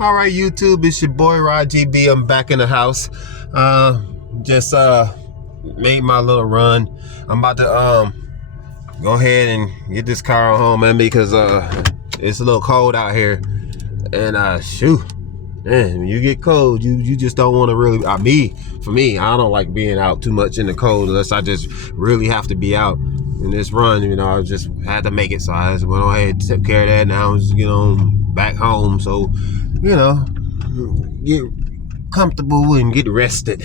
All right, YouTube, it's your boy Rod GB. I'm back in the house. Just made my little run. I'm about to go ahead and get this car on home, man, because it's a little cold out here. And shoot, man, when you get cold, you just don't want to really. For me, I don't like being out too much in the cold unless I just really have to be out. In this run, I just had to make it, so I just went ahead and took care of that. Now I'm just back home, so get comfortable and get rested.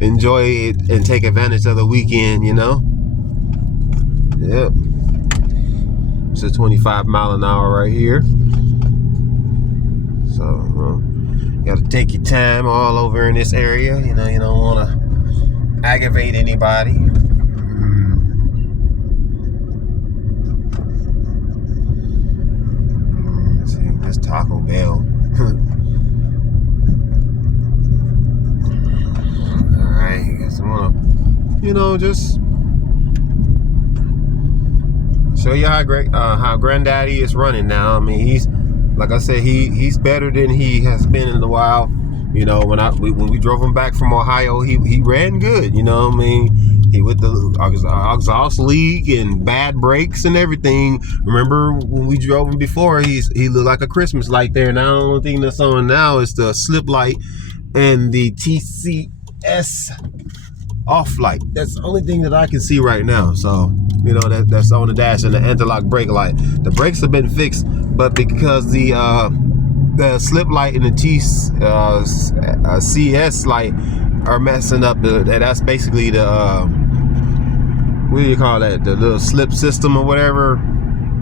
Enjoy it and take advantage of the weekend. Yep. It's a 25 mile an hour right here, so you gotta take your time all over in this area. You don't want to aggravate anybody. This Taco Bell. Alright, I guess I'm gonna, just show you how Granddaddy is running now. I mean, he's, like I said, he's better than he has been in a while. When we drove him back from Ohio, he ran good. He with the exhaust leak and bad brakes and everything. Remember when we drove him before? He looked like a Christmas light there. Now the only thing that's on now is the slip light and the TCS off light. That's the only thing that I can see right now. So that's on the dash, and the anti-lock brake light. The brakes have been fixed, but because the slip light and the CS light are messing up, that's basically the what do you call that? The little slip system or whatever,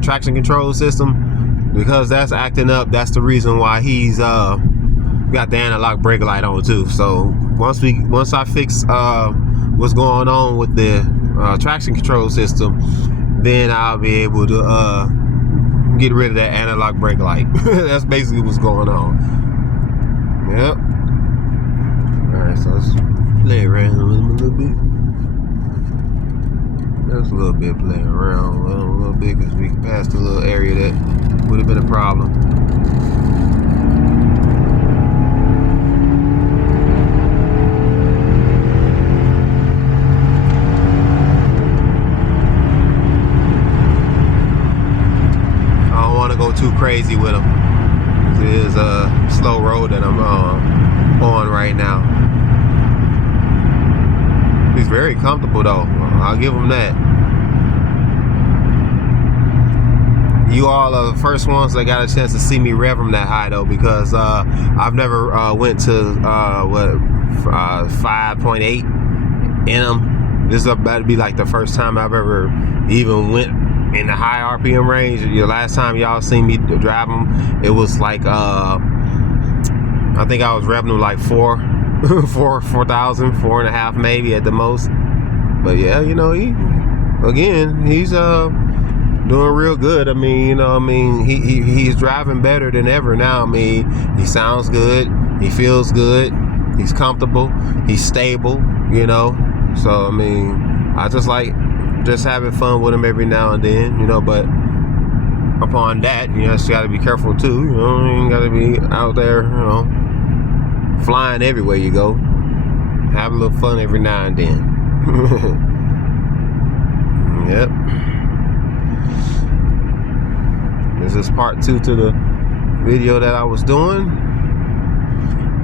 traction control system. Because that's acting up, that's the reason why he's got the anti-lock brake light on too. So once I fix what's going on with the traction control system, then I'll be able to get rid of that anti-lock brake light. That's basically what's going on. Yep. Alright, so let's play around with him a little bit. Just a little bit playing around with him a little bit, because we passed a little area that would have been a problem. I don't want to go too crazy with him. It is a slow road that I'm on right now. He's very comfortable though. I'll give him that. You all are the first ones that got a chance to see me rev him that high though, because I've never went to 5.8 in him. This is about to be like the first time I've ever even went in the high RPM range. The last time y'all seen me drive him, it was like I think I was revving him like 4,000, 4.5 maybe at the most. But yeah, he's doing real good. I mean, he's driving better than ever now. I mean, he sounds good, he feels good, he's comfortable, he's stable. So I mean, I just like having fun with him every now and then. But upon that, you just gotta be careful too. You gotta be out there, flying everywhere you go. Have a little fun every now and then. Yep. This is part 2 to the video that I was doing.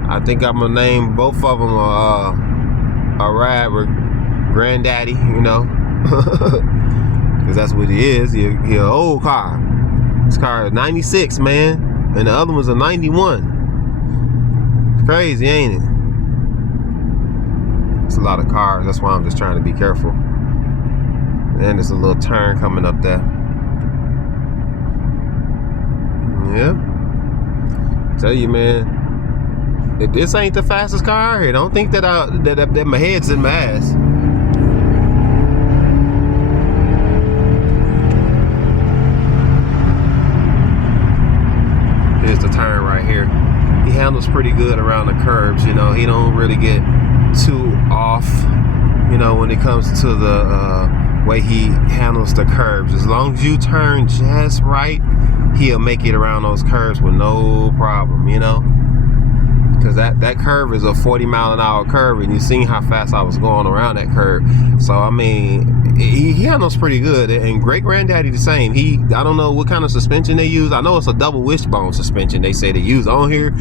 I think I'm gonna name both of them a ride with Granddaddy, because that's what he is. He an old car. This car is 96, man, and the other one's a 91. Crazy, ain't it? It's a lot of cars. That's why I'm just trying to be careful. And there's a little turn coming up there. Yep. Tell you, man, if this ain't the fastest car out here, don't think that that my head's in my ass. Here's the turn right here. He handles pretty good around the curbs. He don't really get too off, when it comes to the way he handles the curbs. As long as you turn just right, he'll make it around those curves with no problem, you know. Because that curve is a 40-mile-an-hour curve, and you seen how fast I was going around that curve. So I mean, he handles pretty good. And Great Granddaddy the same. I don't know what kind of suspension they use. I know it's a double wishbone suspension they say they use on here,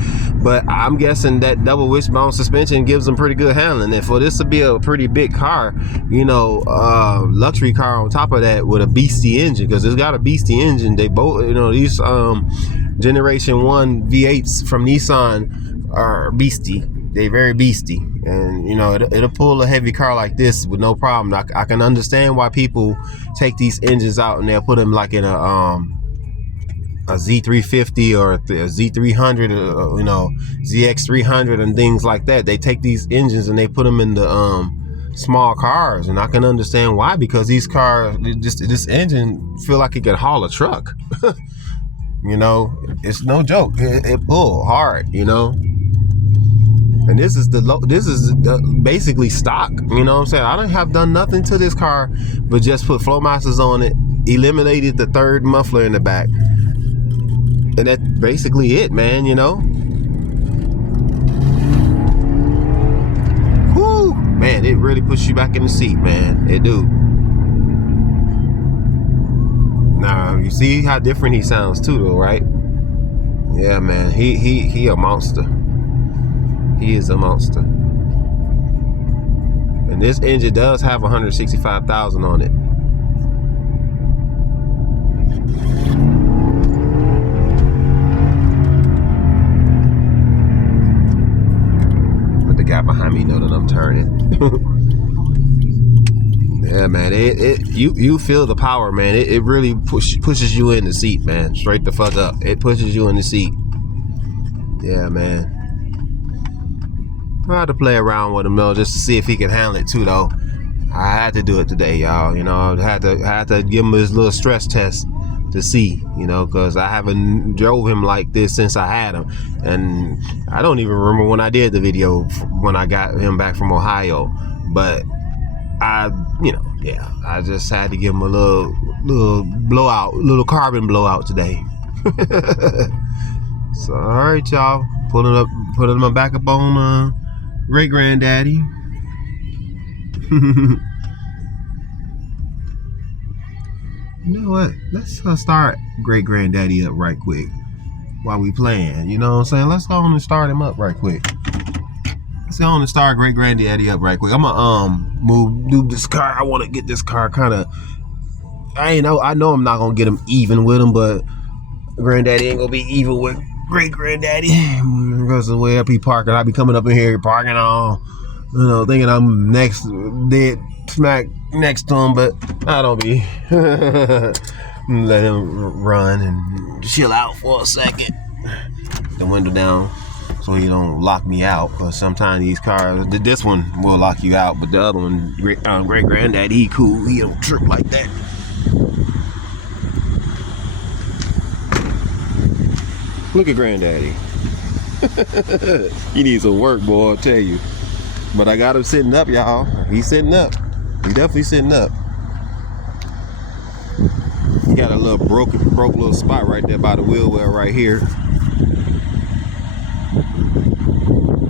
but I'm guessing that double wishbone suspension gives them pretty good handling. And for this to be a pretty big car, you know, luxury car on top of that with a beastie engine, because it's got a beastie engine. They both, you know, these Generation 1 V8s from Nissan are beastie. They very beastie, and you know it'll pull a heavy car like this with no problem. I can understand why people take these engines out and they'll put them like in a Z350 or a Z300, or, you know, ZX300 and things like that. They take these engines and they put them in the small cars, and I can understand why, because these cars, this engine feel like it could haul a truck. You know, it's no joke. It pull hard, you know. And this is basically stock, you know what I'm saying? I don't have done nothing to this car but just put Flowmasters on it, eliminated the third muffler in the back, and that's basically it, man, you know. Whoo, man, it really puts you back in the seat, man. It do. Now you see how different he sounds too, though, right? Yeah, man, he a monster. He is a monster. And this engine does have 165,000 on it. Let the guy behind me know that I'm turning. Yeah, man, you feel the power, man. It really pushes you in the seat, man. Straight the fuck up. It pushes you in the seat. Yeah, man. I had to play around with him though, just to see if he could handle it too, though. I had to do it today, y'all. You know, I had to give him his little stress test to see, you know, because I haven't drove him like this since I had him, and I don't even remember when I did the video when I got him back from Ohio. But you know, yeah, I just had to give him a little blowout, little carbon blowout today. So all right, y'all, putting my back up on Great Granddaddy. You know what? Let's start Great Granddaddy up right quick while we playing. You know what I'm saying? Let's go on and start him up right quick. Let's go on and start Great Granddaddy up right quick. I'm gonna move this car. I want to get this car kind of. I know I'm not gonna get him even with him, but Granddaddy ain't gonna be even with Great Granddaddy because of the way up he parking. I be coming up in here parking all, you know, thinking I'm dead smack next to him, but I don't be. Let him run and chill out for a second. The window down so he don't lock me out, because sometimes these cars, this one will lock you out, but the other one, Great Granddaddy, he cool. He don't trip like that. Look at Granddaddy. He needs some work, boy, I'll tell you. But I got him sitting up, y'all. He's sitting up. He's definitely sitting up. He got a little broke little spot right there by the wheel well right here.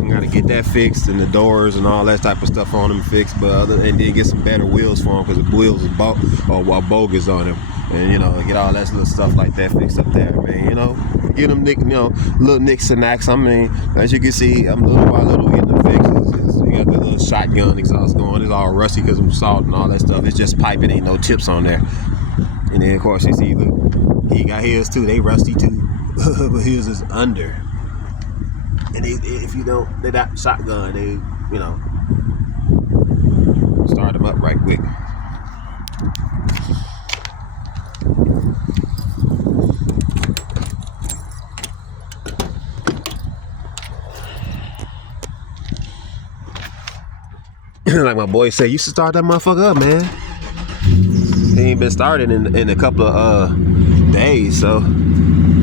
I gotta get that fixed, and the doors and all that type of stuff on him fixed. But and then get some better wheels for him, because the wheels are bogus on him. And you know, get all that little stuff like that fixed up there, man. You know, get them little nicks and knacks. I mean, as you can see, I'm little by little getting them fixed. You got the little shotgun exhaust going. It's all rusty because of salt and all that stuff. It's just pipe. It ain't no chips on there. And then of course you see, look, he got his too. They rusty too, but his is under. And if you don't, they got shotgun. They, you know, start them up right quick. Like my boy said, you should start that motherfucker up, man. He ain't been started in a couple of days, so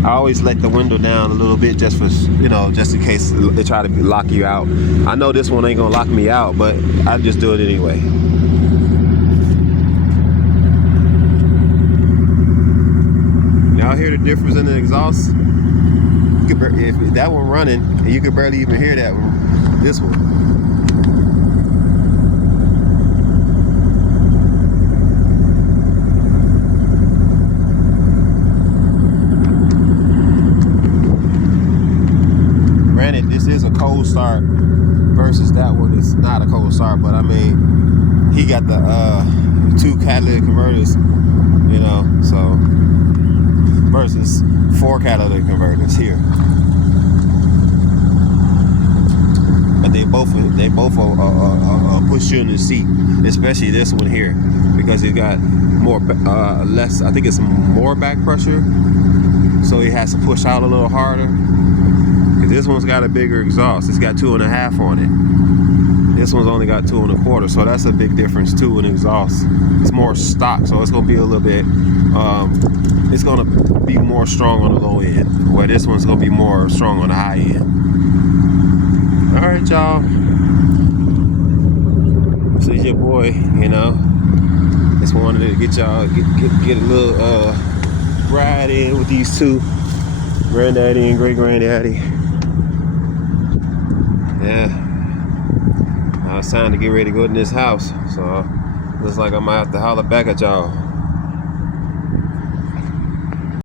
I always let the window down a little bit just for, you know, just in case they try to lock you out. I know this one ain't gonna lock me out, but I just do it anyway. y'all hear the difference in the exhaust? You could if that one running, and you could barely even hear that one. This one. Granted, this is a cold start versus that one. It's not a cold start, but I mean, he got the 2 catalytic converters, you know, so versus 4 catalytic converters here. But they both push you in the seat, especially this one here, because it got more less. I think it's more back pressure, so it has to push out a little harder. Cause this one's got a bigger exhaust. It's got 2.5 on it. This one's only got 2.25, so that's a big difference too in exhaust. It's more stock, so it's gonna be a little bit. It's gonna be more strong on the low end, where this one's gonna be more strong on the high end. All right, y'all. This is your boy. You know, just wanted to get y'all get a little ride in with these two, Granddaddy and Great Granddaddy. Yeah. Now it's time to get ready to go in this house. So looks like I might have to holler back at y'all.